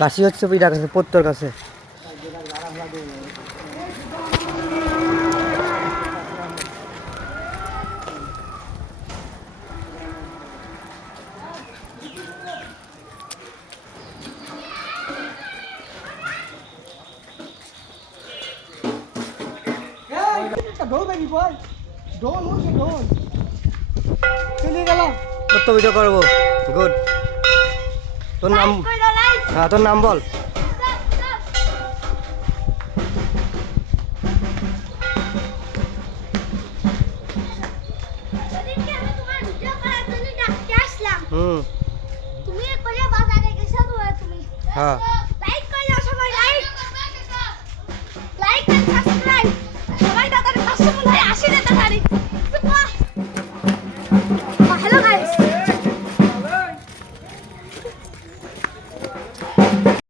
কাশি হচ্ছে পিঠা কাছে পত্তর কাছে। কত ভিডিও করবো? গুড। তোর নাম? হ্যাঁ, তোর নাম বল। হুম। হ্যাঁ। লাইক এন্ড সাবস্ক্রাইব সবাই তাড়াতাড়ি 500